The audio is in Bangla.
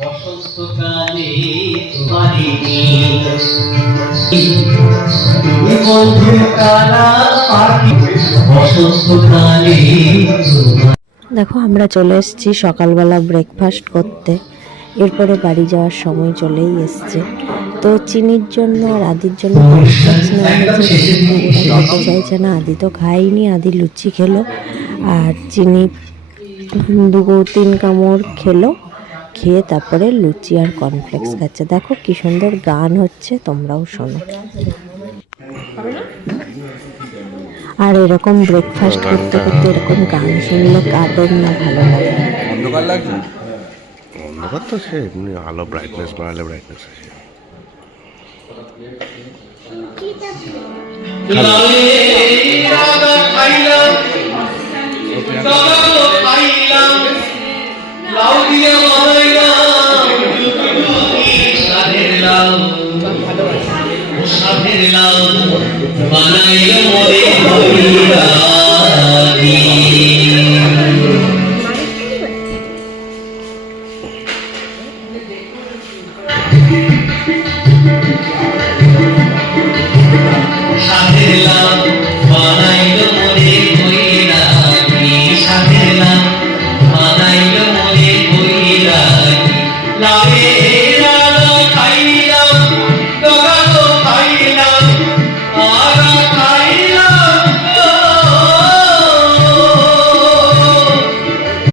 বসন্তকালে তোমারি বসন্তকালে। দেখো আমরা চলে এসেছি সকালবেলা ব্রেকফাস্ট করতে, এরপরে বাড়ি যাওয়ার সময় চলেই এসছে। তো চিনির জন্য আর আদির জন্য খেতে চাইছে না, আদি তো খাইনি, আদি লুচি খেলো আর চিনি 2-3 কামড় খেলো, খেয়ে তারপরে লুচি আর কর্নফ্লেক্স খাচ্ছে। দেখো কি সুন্দর গান হচ্ছে, তোমরাও শোনো। আর এরকম ব্রেকফাস্ট করতে করতে এরকম গান শুনলে কাদের না ভালো লাগে। অন্ধকার লাগছে, অন্ধকার তো সে এমনি আলো ব্রাইটনেস বাড়ালে ব্রাইটনেস আছে। বানাইলাম